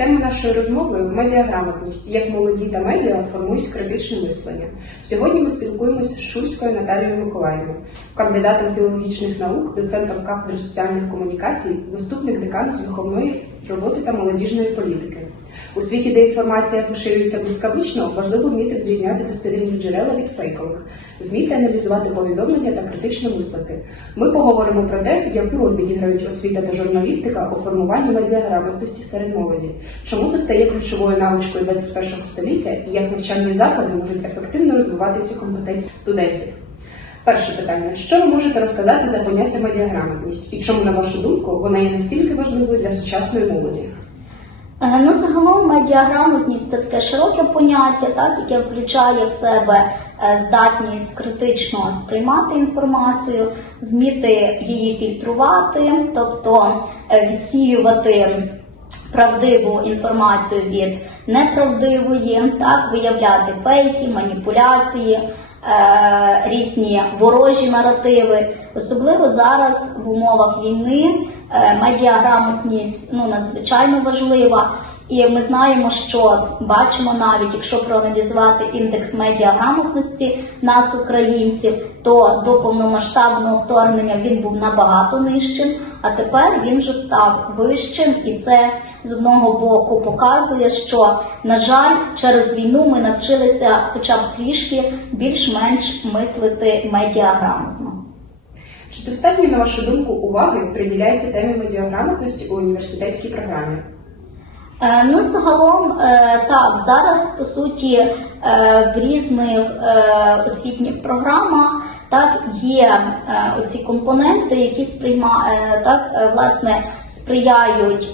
Тема нашої розмови медіаграмотність, як молоді та медіа формують критичне мислення. Сьогодні ми спілкуємося з Шульською Наталією Миколаївною, кандидатом філологічних наук, доцентом кафедри соціальних комунікацій, заступник декана з виховної роботи та молодіжної політики. У світі, де інформація поширюється блискавично, важливо вміти відрізняти достовірні джерела від фейкових, вміти аналізувати повідомлення та критично мислити. Ми поговоримо про те, яку роль відіграють освіта та журналістика у формуванні медіаграмотності серед молоді, чому це стає ключовою навичкою 21-го століття і як навчальні заклади можуть ефективно розвивати цю компетенцію студентів. Перше питання: що ви можете розказати за поняття медіаграмотність і чому, на вашу думку, вона є настільки важливою для сучасної молоді? Е, Ну, загалом медіаграмотність це таке широке поняття, так, яке включає в себе е, здатність критично сприймати інформацію, вміти її фільтрувати, тобто е, відсіювати правдиву інформацію від неправдивої, так, виявляти фейки, маніпуляції, різні ворожі наративи. Особливо зараз в умовах війни е, медіаграмотність ну, надзвичайно важлива. І ми знаємо, що бачимо навіть, якщо проаналізувати індекс медіаграмотності нас, українців, то до повномасштабного вторгнення він був набагато нижчим, а тепер він вже став вищим, і це з одного боку показує, що на жаль, через війну ми навчилися, хоча б трішки більш-менш мислити медіаграмотно. Чи достатньо, на вашу думку, уваги приділяється темі медіаграмотності у університетській програмі? Е, Ну, загалом, е, так, зараз по суті е, в різних освітніх програмах так є оці компоненти, які сприйма, так, власне, сприяють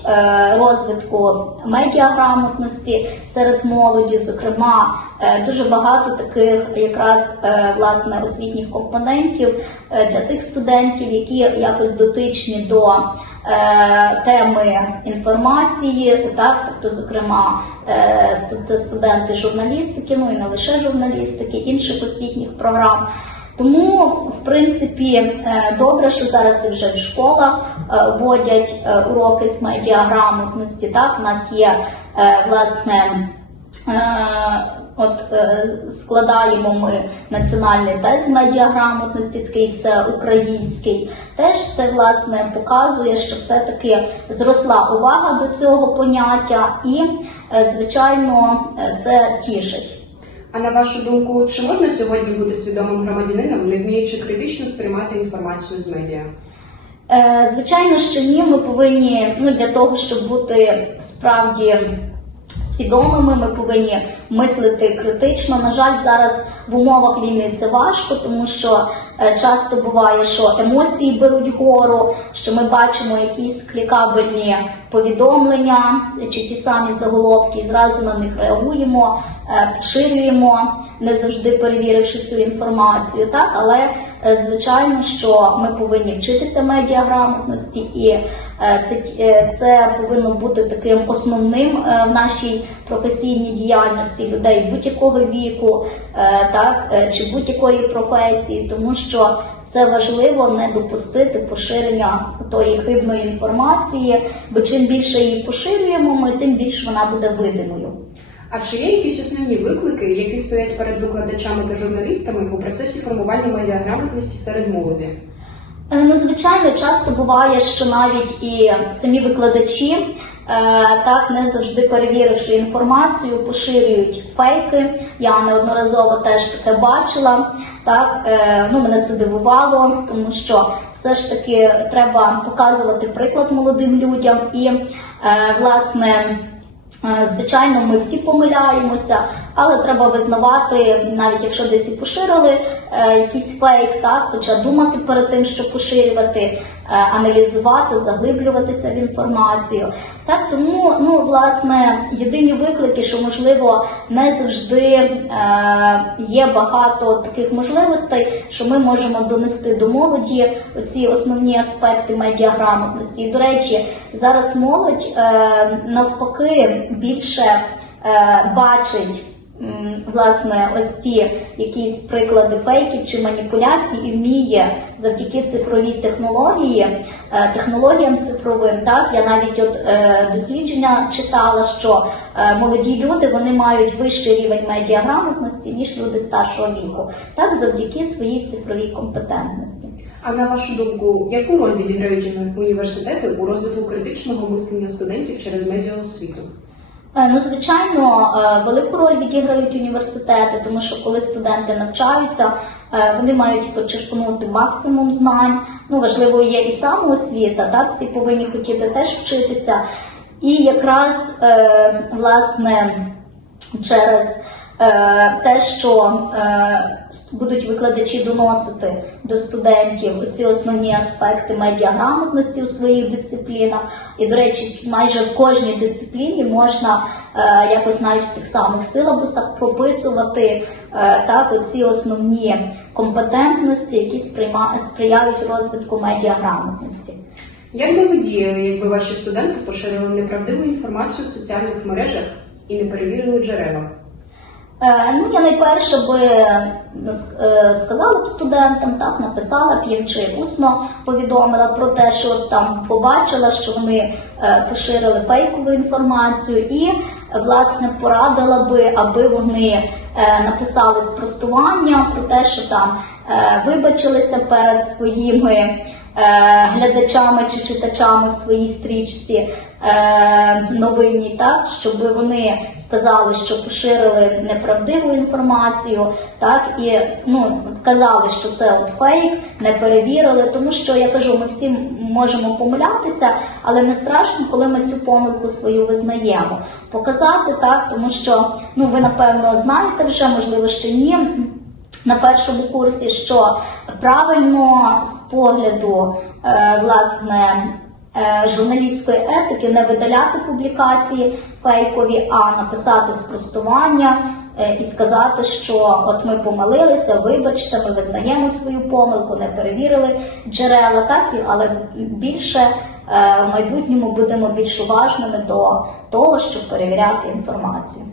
розвитку медіаграмотності серед молоді. Зокрема, дуже багато таких якраз власне освітніх компонентів для тих студентів, які якось дотичні до теми інформації, так, тобто, зокрема, е, це студенти журналістики, ну і не лише журналістики, інших освітніх програм. Тому, в принципі, е, добре, що зараз і вже в школах е, вводять е, уроки з медіаграмотності. Так, у нас є е, власне. От е, складаємо ми національний тест медіаграмотності, такий всеукраїнський. Теж це власне показує, що все-таки зросла увага до цього поняття, і, е, звичайно, е, це тішить. А на вашу думку, чи можна сьогодні бути свідомим громадянином, не вміючи критично сприймати інформацію з медіа? Звичайно, що ні, ми повинні ну для того, щоб бути справді свідомими, ми повинні мислити критично. На жаль, зараз в умовах війни це важко, тому що е, часто буває, що емоції беруть гору, що ми бачимо якісь клікабельні повідомлення чи ті самі заголовки, і зразу на них реагуємо, е, поширюємо, не завжди перевіривши цю інформацію. Так, але е, звичайно, що ми повинні вчитися медіаграмотності, і це, е, це повинно бути таким основним е, в нашій професійній діяльності людей будь-якого віку, е, так е, чи будь-якої професії, тому що це важливо не допустити поширення тої хибної інформації, бо чим більше її поширюємо, ми тим більше вона буде видимою. А чи є якісь основні виклики, які стоять перед викладачами та журналістами у процесі формування медіаграмотності серед молоді? Е, Ну, звичайно, часто буває, що навіть і самі викладачі, е, так не завжди перевіривши інформацію, поширюють фейки. Я неодноразово теж таке бачила. Так, е, ну мене це дивувало, тому що все ж таки треба показувати приклад молодим людям і власне. Звичайно, ми всі помиляємося, але треба визнавати, навіть якщо десь і поширили е, якийсь фейк, так, хоча думати перед тим, що поширювати, е, аналізувати, заглиблюватися в інформацію. Так, тому ну, власне єдині виклики, що можливо не завжди е, є багато таких можливостей, що ми можемо донести до молоді ці основні аспекти медіаграмотності. І, до речі, зараз молодь е, навпаки більше е, бачить. Власне, ось ці якісь приклади фейків чи маніпуляцій і вміє завдяки цифровій технології е, технологіям цифровим. Так я навіть от е, дослідження читала, що е, молоді люди вони мають вищий рівень медіаграмотності ніж люди старшого віку, так завдяки своїй цифровій компетентності. А на вашу думку, яку роль відіграють університети у розвитку критичного мислення студентів через медіаосвіту? Е, Ну, звичайно, е, велику роль відіграють університети, тому що коли студенти навчаються, е, вони мають почерпнути максимум знань. Ну, важливо є і самоосвіта, так всі повинні хотіти теж вчитися. І якраз власне через те, що е, будуть викладачі доносити до студентів ці основні аспекти медіаграмотності у своїх дисциплінах. І, до речі, майже в кожній дисципліні можна е, якось навіть в тих самих силабусах прописувати е, так, оці основні компетентності, які сприяють розвитку медіаграмотності. Як би ви діяли, якби ваші студенти поширили неправдиву інформацію в соціальних мережах і не перевірили джерела? Е, Ну, я найперше би е, сказала б студентам, так написала б їм чи усно повідомила про те, що там побачила, що вони е, поширили фейкову інформацію, і е, власне порадила би, аби вони е, написали спростування про те, що там е, вибачилися перед своїми е, глядачами чи читачами в своїй стрічці е, новинні, так щоб вони сказали, що поширили неправдиву інформацію, так і ну вказали, що це от фейк, не перевірили, тому що я кажу, ми всі можемо помилятися, але не страшно, коли ми цю помилку свою визнаємо. Показати так, тому що ну ви напевно знаєте вже, можливо, ще ні. На першому курсі, що правильно з погляду е, власне журналістської етики не видаляти публікації фейкові, а написати спростування е, і сказати, що от ми помилилися, вибачте, ми визнаємо свою помилку, не перевірили джерела, так але більше е, в майбутньому будемо більш уважними до того, щоб перевіряти інформацію.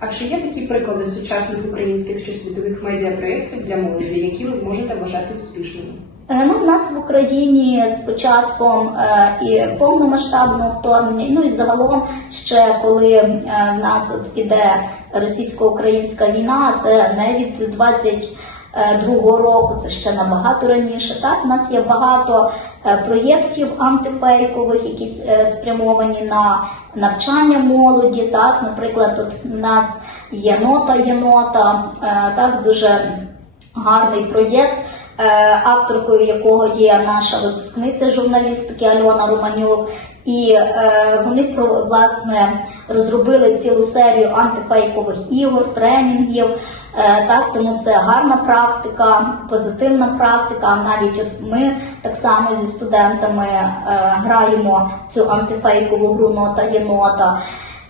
А чи є такі приклади сучасних українських чи світових медіапроєктів для молоді, які ви можете вважати успішними? Е, Ну, в нас в Україні з початком е, і повномасштабного вторгнення, ну і загалом ще коли е, в нас от іде російсько-українська війна, це не від 22-го року, це ще набагато раніше. Так, у нас є багато проєктів антифейкових, які спрямовані на навчання молоді. Так, наприклад, от у нас є нота єнота, е, так дуже гарний проєкт авторкою якого є наша випускниця журналістики Альона Романюк. І е, вони про власне розробили цілу серію антифейкових ігор, тренінгів. Е, так, тому це гарна практика, позитивна практика. Навіть от ми так само зі студентами е, граємо цю антифейкову гру нота єнота.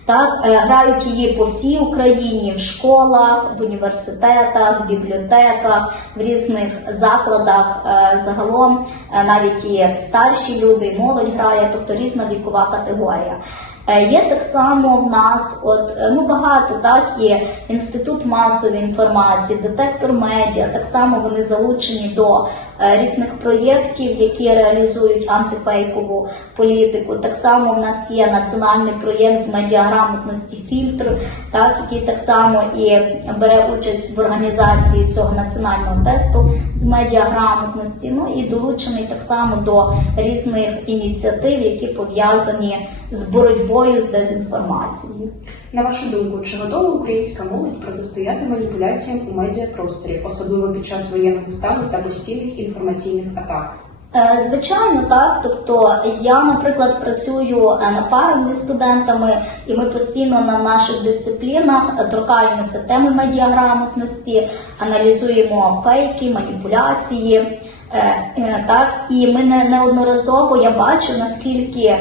Так, е, грають її по всій Україні в школах, в університетах, в бібліотеках, в різних закладах. Е, Загалом е, навіть і старші люди, і молодь грає, тобто різна вікова категорія. Е, Є так само в нас, от е, ну багато так і інститут масової інформації, детектор медіа. Так само вони залучені до е, різних проєктів, які реалізують антифейкову політику. Так само в нас є національний проєкт з медіаграмотності фільтр, так який так само і бере участь в організації цього національного тесту з медіаграмотності. Ну і долучений так само до різних ініціатив, які пов'язані з боротьбою з дезінформацією. На вашу думку, чи готова українська молодь протистояти маніпуляціям у медіапросторі, особливо під час воєнного стану та постійних інформаційних атак? Е, Звичайно, так. Тобто я, наприклад, працюю е, на парах зі студентами, і ми постійно на наших дисциплінах торкаємося теми медіаграмотності, аналізуємо фейки, маніпуляції. Е, Так, і ми не неодноразово я бачу, наскільки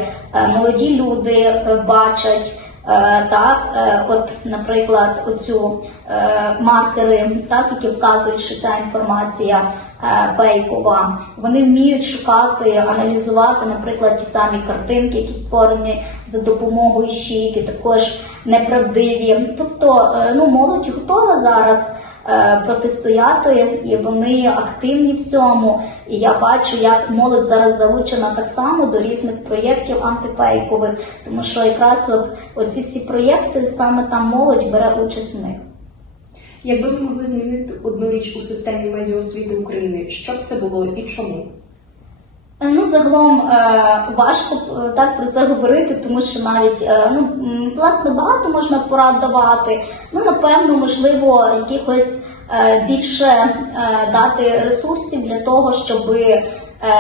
молоді люди бачать. Е, Так, е, от, наприклад, оцю е, маркери, так, які вказують, що ця інформація фейкова. Вони вміють шукати, аналізувати, наприклад, ті самі картинки, які створені за допомогою щійки, також неправдиві. Тобто, ну, молодь готова зараз протистояти, і вони активні в цьому. І я бачу, як молодь зараз залучена так само до різних проєктів антифейкових, тому що якраз от оці всі проєкти саме там молодь бере участь в них. Якби ви могли змінити одну річ у системі медіаосвіти України, що б це було і чому? Ну, загалом е, важко е, так про це говорити, тому що навіть е, ну власне багато можна порад давати. Ну, напевно, можливо, якихось більше дати ресурсів для того, щоб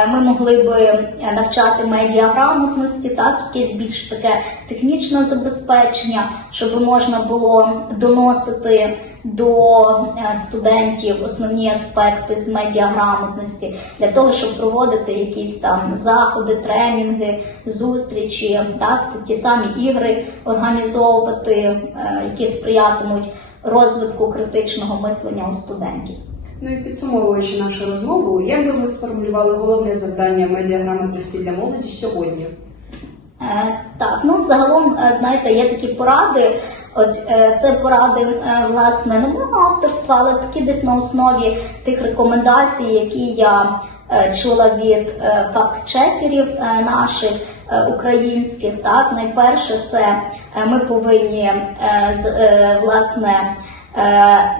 ми могли би е, навчати медіаграмотності, так, якесь більш таке технічне забезпечення, щоб можна було доносити до е, студентів основні аспекти з медіаграмотності для того, щоб проводити якісь там заходи, тренінги, зустрічі, так ті самі ігри організовувати, е, які сприятимуть розвитку критичного мислення у студентів. Ну і підсумовуючи нашу розмову, як би ви сформулювали головне завдання медіаграмотності для молоді сьогодні? Е, Так, ну загалом, е, знаєте, є такі поради. От е, це поради е, власне не мого авторства, але такі десь на основі тих рекомендацій, які я е, чула від е, факт-чекерів е, наших е, українських. Так, найперше, це е, ми повинні з- власне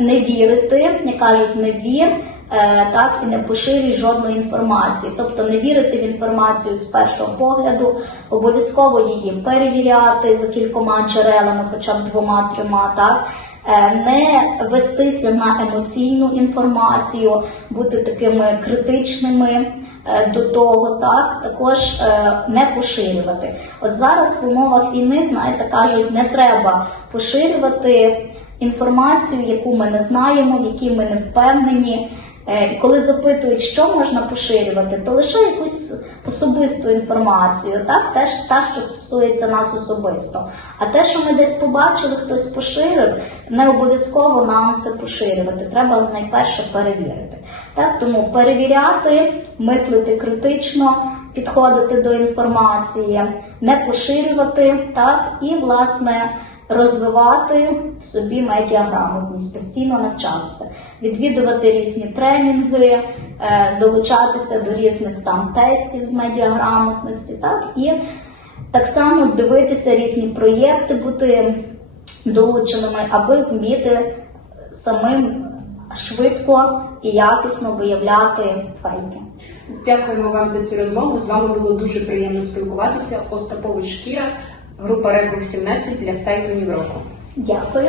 не вірити, не кажуть не вір. Е, так і не поширюй жодної інформації, тобто не вірити в інформацію з першого погляду, обов'язково її перевіряти за кількома джерелами, хоча б двома трьома, так Е, не вестися на емоційну інформацію, бути такими критичними е, до того, так також е, не поширювати. От зараз в умовах війни, знаєте, кажуть, не треба поширювати інформацію, яку ми не знаємо, в якій ми не впевнені. Е, І коли запитують, що можна поширювати, то лише якусь особисту інформацію, так те, та, що стосується нас особисто. А те, що ми десь побачили, хтось поширив, не обов'язково нам це поширювати. Треба найперше перевірити. Так, тому перевіряти, мислити критично, підходити до інформації, не поширювати, так і власне розвивати в собі медіаграмотність, постійно навчатися, відвідувати різні тренінги, е, долучатися до різних там тестів з медіаграмотності, так і так само дивитися різні проєкти, бути долученими, аби вміти самим швидко і якісно виявляти фейки. Дякуємо вам за цю розмову. З вами було дуже приємно спілкуватися. Остапович Кіра, група Реклик 17 для сайту Нівроку. Дякую.